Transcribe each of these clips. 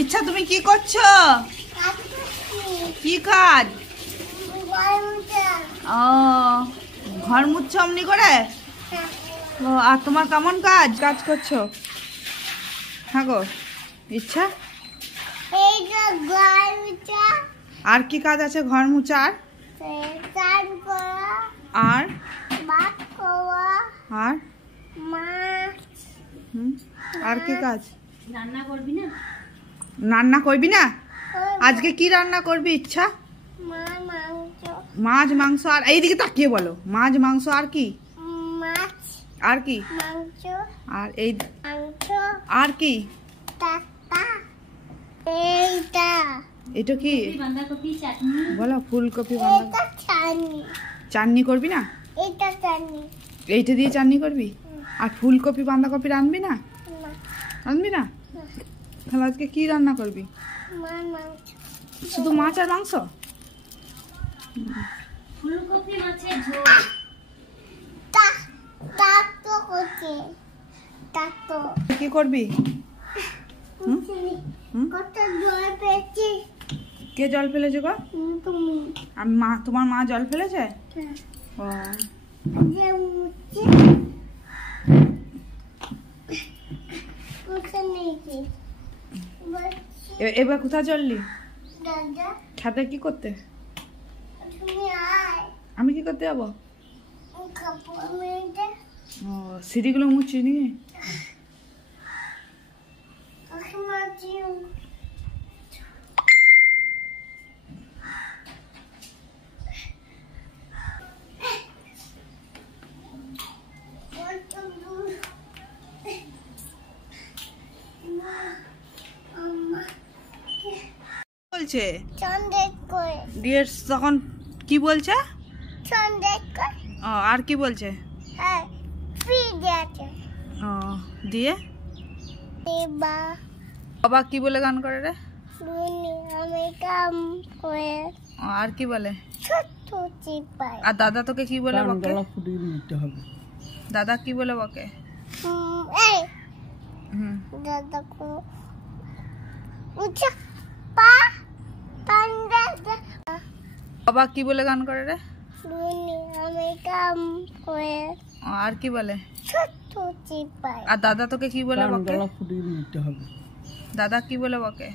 ইচ্ছা তুমি কি করছো? কি কাজ? ও ঘর মুছছো অমনি করে? ও আর তোমার কেমন কাজ কাজ করছো? হ্যাঁ গো ইচ্ছা আর কি কাজ আছে ঘর মুছার? আর আর আর কি কাজ? রান্না করবি না? রান্না করবি না? আজকে কি রান্না করবি ইচ্ছা? মাছ মাংস আর এইদিকে তাকিয়ে বলো। মাছ মাংস আর কি? আর কি? আর এই আর কি? এটা কি বাঁধাকপি চাটনি বলো? ফুলকপি বাঁধাকপি চাটনি করবি না? এইটা দিয়ে চাটনি করবি? আর ফুলকপি বাঁধাকপি রাঁধবি না? রাঁধবি না? তাহলে আজকে কি রান্না করবি? শুধু মাছ আর মাংস? ফুলকপি মাছের ঝোল। কি করবি? কে জল ফেলেছে গো? মা তোমার মা জল ফেলেছে? ও এবার কোথায় চললি? ছাদে কি করতে? আমি কি করতে যাবো? ও সিঁড়িগুলো মুছছি নাকি? বলছে দিয়ে তখন কি বলছে? ও আর কি বলছে? ও দিয়ে বাবা কি বলে গান করে রে? আর কি বলে? আর দাদা তোকে কি বলে বকে? দাদা কি বলে বকে? বাবা কি বলে গান করে রে? আর কি বলে? আর দাদা তোকে কি বলে বকে? দাদা কি বলে বকে?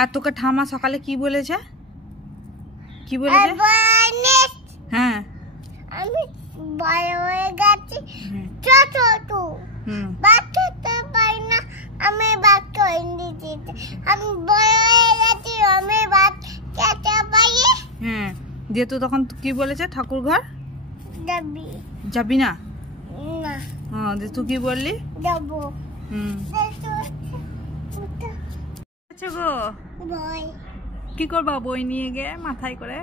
আর তোকে ঠামা সকালে কি বলেছে? কি বলেছে? হ্যাঁ আমি বড় হয়ে গেছি আমি বাচ্চা আমি বড় হয়ে গেছি আমি বাচ্চা পাই। হ্যাঁ দিয়ে তো তখন কি বলেছে? ঠাকুর ঘর যাবি না? হ্যাঁ দিয়ে তুই কি বললি? যাবো। আচ্ছা গো কি করবা বই নিয়ে গে মাথায় করে?